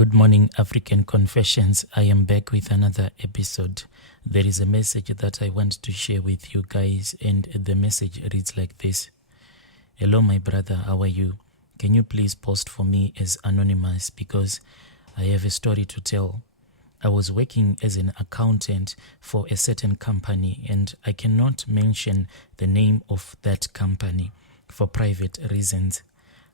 Good morning, African Confessions. I am back with another episode. There is a message that I want to share with you guys, and the message reads like this. Hello, my brother, how are you? Can you please post for me as anonymous because I have a story to tell. I was working as an accountant for a certain company, and I cannot mention the name of that company for private reasons.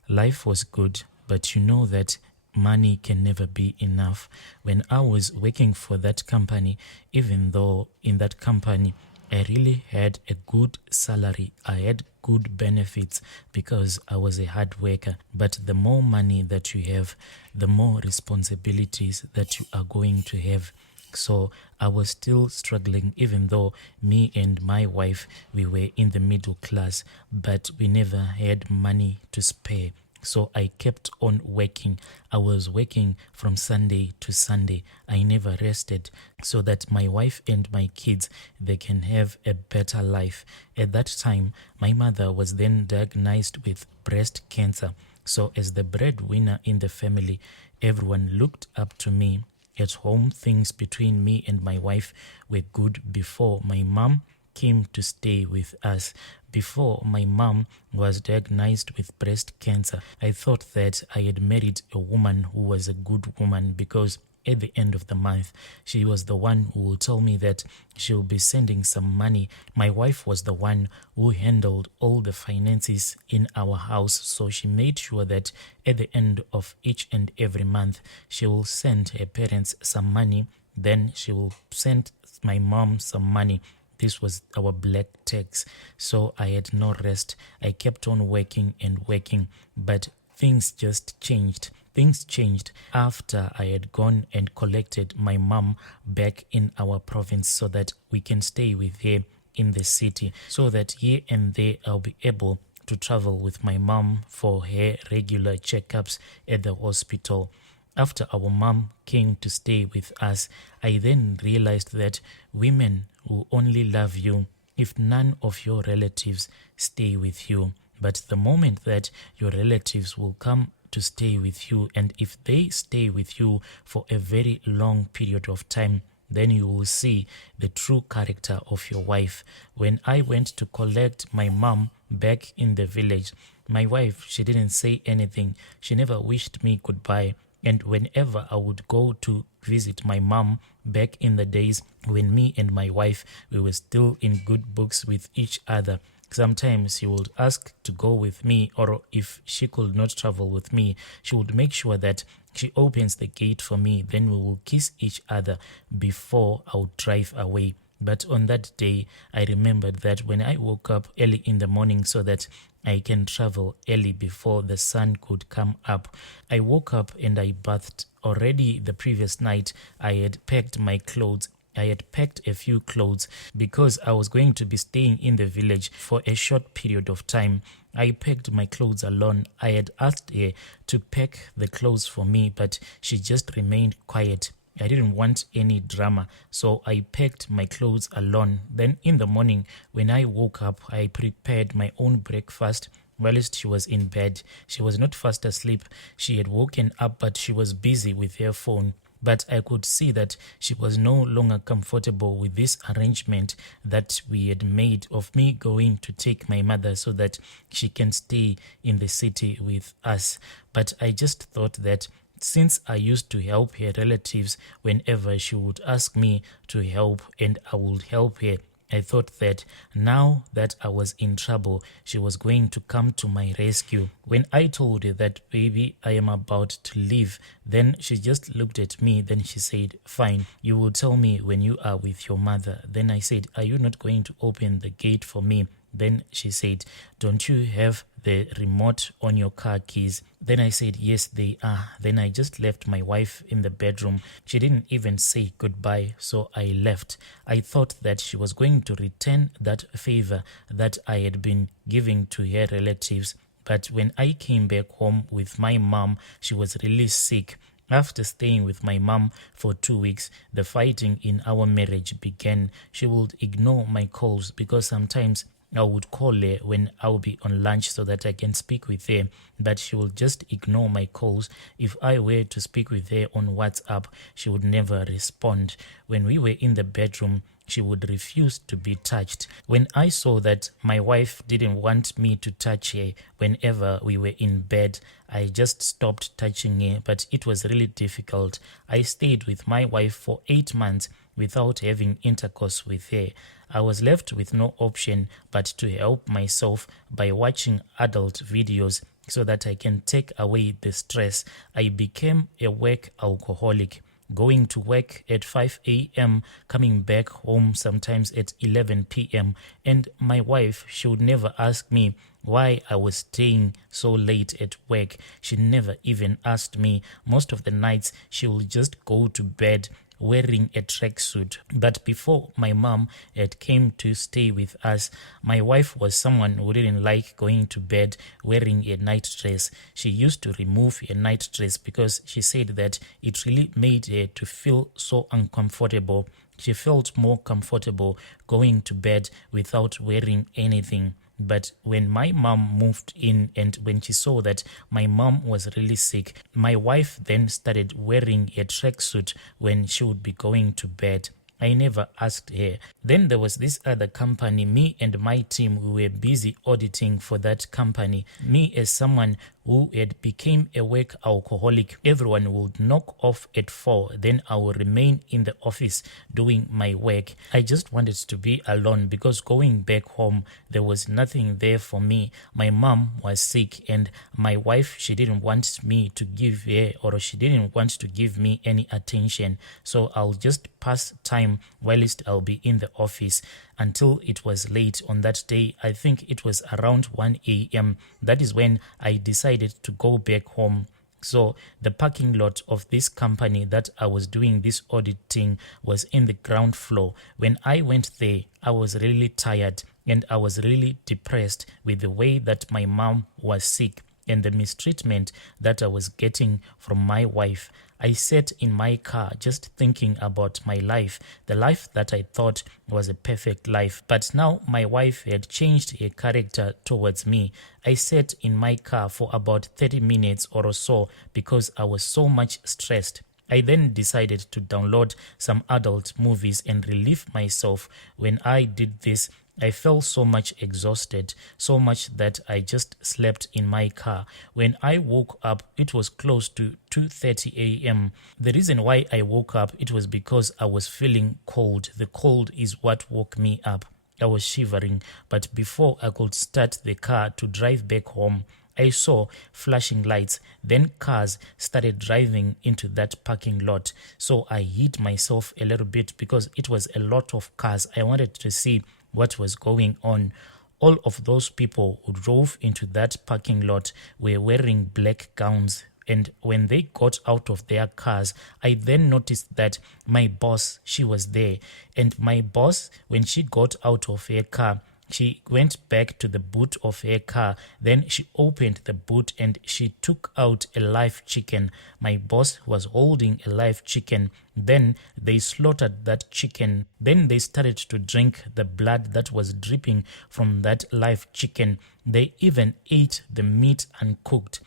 Life was good, but you know that money can never be enough. When I was working for that company, even though in that company I really had a good salary, I had good benefits because I was a hard worker. But the more money that you have, the more responsibilities that you are going to have. So I was still struggling, even though me and my wife, we were in the middle class, but we never had money to spare. So I kept on working. I was working from Sunday to Sunday. I never rested so that my wife and my kids, they can have a better life. At that time, my mother was then diagnosed with breast cancer. So as the breadwinner in the family, everyone looked up to me. At home, things between me and my wife were good before my mom came to stay with us. Before my mom was diagnosed with breast cancer, I thought that I had married a woman who was a good woman because at the end of the month, she was the one who will tell me that she'll be sending some money. My wife was the one who handled all the finances in our house, so she made sure that at the end of each and every month, she will send her parents some money, then she will send my mom some money. This was our black tax, so I had no rest. I kept on working and working, but things just changed. Things changed after I had gone and collected my mom back in our province so that we can stay with her in the city, so that here and there I'll be able to travel with my mom for her regular checkups at the hospital. After our mom came to stay with us, I then realized that women will only love you if none of your relatives stay with you. But the moment that your relatives will come to stay with you, and if they stay with you for a very long period of time, then you will see the true character of your wife. When I went to collect my mom back in the village, my wife, she didn't say anything. She never wished me goodbye. And whenever I would go to visit my mom back in the days when me and my wife, we were still in good books with each other, sometimes she would ask to go with me, or if she could not travel with me, she would make sure that she opens the gate for me. Then we will kiss each other before I would drive away. But on that day, I remembered that when I woke up early in the morning so that I can travel early before the sun could come up, I woke up and I bathed. Already the previous night, I had packed my clothes. I had packed a few clothes because I was going to be staying in the village for a short period of time. I packed my clothes alone. I had asked her to pack the clothes for me, but she just remained quiet. I didn't want any drama, so I packed my clothes alone. Then in the morning, when I woke up, I prepared my own breakfast whilst she was in bed. She was not fast asleep. She had woken up, but she was busy with her phone. But I could see that she was no longer comfortable with this arrangement that we had made of me going to take my mother so that she can stay in the city with us. But I just thought that since I used to help her relatives whenever she would ask me to help and I would help her, I thought that now that I was in trouble, she was going to come to my rescue. When I told her that, baby, I am about to leave, then she just looked at me. Then she said, fine, you will tell me when you are with your mother. Then I said, are you not going to open the gate for me? Then she said, don't you have the remote on your car keys? Then I said, yes, they are. Then I just left my wife in the bedroom. She didn't even say goodbye, so I left. I thought that she was going to return that favor that I had been giving to her relatives. But when I came back home with my mom, she was really sick. After staying with my mom for 2 weeks, the fighting in our marriage began. She would ignore my calls because sometimes I would call her when I'll be on lunch so that I can speak with her, but she will just ignore my calls. If I were to speak with her on WhatsApp, she would never respond. When we were in the bedroom, she would refuse to be touched. When I saw that my wife didn't want me to touch her whenever we were in bed, I just stopped touching her, but it was really difficult. I stayed with my wife for 8 months without having intercourse with her. I was left with no option but to help myself by watching adult videos so that I can take away the stress. I became a work alcoholic, going to work at 5 a.m., coming back home sometimes at 11 p.m. And my wife, she would never ask me why I was staying so late at work. She never even asked me. Most of the nights, she will just go to bed wearing a tracksuit. But before my mom had came to stay with us, my wife was someone who didn't like going to bed wearing a night dress. She used to remove a night dress because she said that it really made her to feel so uncomfortable. She felt more comfortable going to bed without wearing anything. But when my mom moved in and when she saw that my mom was really sick, my wife then started wearing a tracksuit when she would be going to bed. I never asked her. Then there was this other company. Me and my team, we were busy auditing for that company. Me, as someone who had became a work alcoholic, everyone would knock off at 4. Then I will remain in the office doing my work. I just wanted to be alone because going back home, there was nothing there for me. My mom was sick and my wife, she didn't want me to give her, or she didn't want to give me any attention. So I'll just pass time whilst I'll be in the office until it was late on that day. I think it was around 1 a.m. That is when I decided to go back home. So the parking lot of this company that I was doing this auditing was in the ground floor. When I went there, I was really tired and I was really depressed with the way that my mom was sick and the mistreatment that I was getting from my wife. I sat in my car just thinking about my life, the life that I thought was a perfect life. But now my wife had changed her character towards me. I sat in my car for about 30 minutes or so because I was so much stressed. I then decided to download some adult movies and relieve myself. When I did this, I felt so much exhausted, so much that I just slept in my car. When I woke up, it was close to 2:30 a.m. The reason why I woke up, it was because I was feeling cold. The cold is what woke me up. I was shivering, but before I could start the car to drive back home, I saw flashing lights. Then cars started driving into that parking lot. So I hid myself a little bit because it was a lot of cars. I wanted to see what was going on. All of those people who drove into that parking lot were wearing black gowns. And when they got out of their cars, I then noticed that my boss, she was there. And my boss, when she got out of her car, she went back to the boot of her car. Then she opened the boot and she took out a live chicken. My boss was holding a live chicken. Then they slaughtered that chicken. Then they started to drink the blood that was dripping from that live chicken. They even ate the meat uncooked.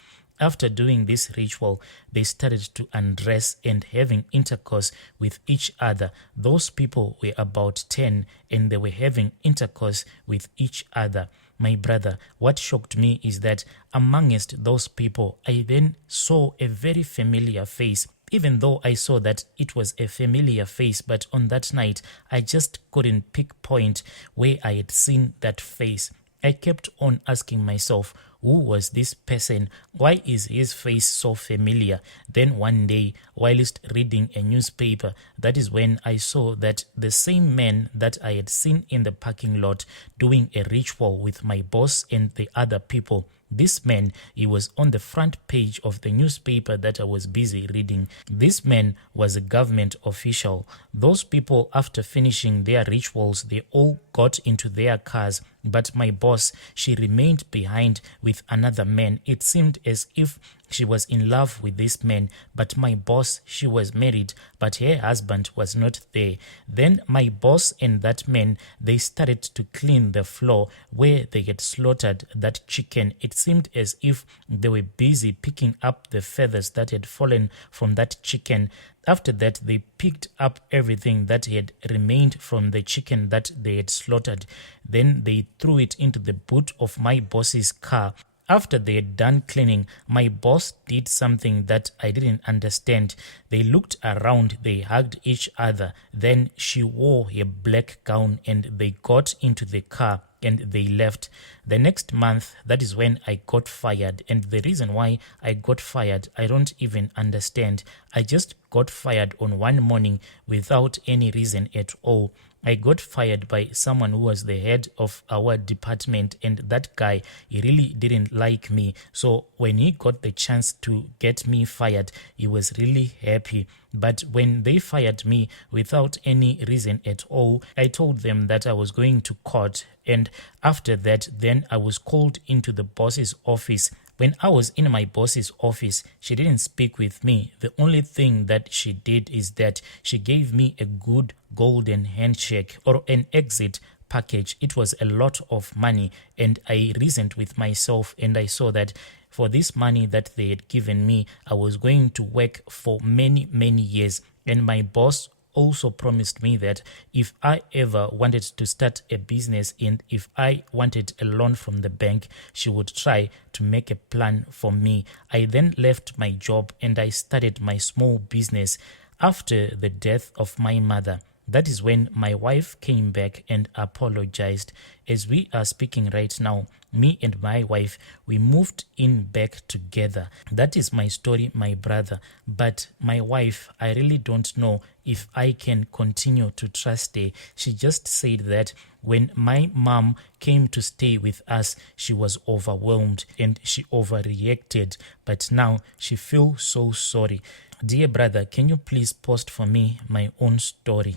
After doing this ritual, they started to undress and having intercourse with each other. Those people were about 10 and they were having intercourse with each other. My brother, what shocked me is that amongst those people, I then saw a very familiar face. Even though I saw that it was a familiar face, but on that night, I just couldn't pinpoint where I had seen that face. I kept on asking myself, who was this person? Why is his face so familiar? Then one day, whilst reading a newspaper, that is when I saw that the same man that I had seen in the parking lot doing a ritual with my boss and the other people, this man, he was on the front page of the newspaper that I was busy reading. This man was a government official. Those people, after finishing their rituals, they all got into their cars. But my boss, she remained behind with another man. It seemed as if She was in love with this man, but my boss, she was married, but her husband was not there. Then my boss and that man, they started to clean the floor where they had slaughtered that chicken. It seemed as if they were busy picking up the feathers that had fallen from that chicken. After that, they picked up everything that had remained from the chicken that they had slaughtered. Then they threw it into the boot of my boss's car. After they had done cleaning, my boss did something that I didn't understand. They looked around, they hugged each other. Then she wore a black gown and they got into the car and they left. The next month, that is when I got fired. And the reason why I got fired, I don't even understand. I just got fired on one morning without any reason at all. I got fired by someone who was the head of our department, and that guy, he really didn't like me. So when he got the chance to get me fired, he was really happy. But when they fired me without any reason at all, I told them that I was going to court. And after that, then I was called into the boss's office. When I was in my boss's office, she didn't speak with me. The only thing that she did is that she gave me a good golden handshake or an exit package. It was a lot of money, and I reasoned with myself and I saw that for this money that they had given me, I was going to work for many, many years. And my boss also promised me that if I ever wanted to start a business and if I wanted a loan from the bank, she would try to make a plan for me. I then left my job and I started my small business. After the death of my mother, that is when my wife came back and apologized. As we are speaking right now, me and my wife, we moved in back together. That is my story, my brother. But my wife, I really don't know if I can continue to trust her. She just said that when my mom came to stay with us, she was overwhelmed and she overreacted. But now she feels so sorry. Dear brother, can you please post for me my own story?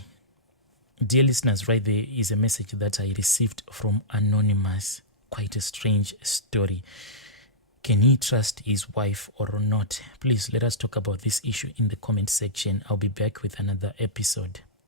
Dear listeners, right there is a message that I received from Anonymous. Quite a strange story. Can he trust his wife or not? Please let us talk about this issue in the comment section. I'll be back with another episode.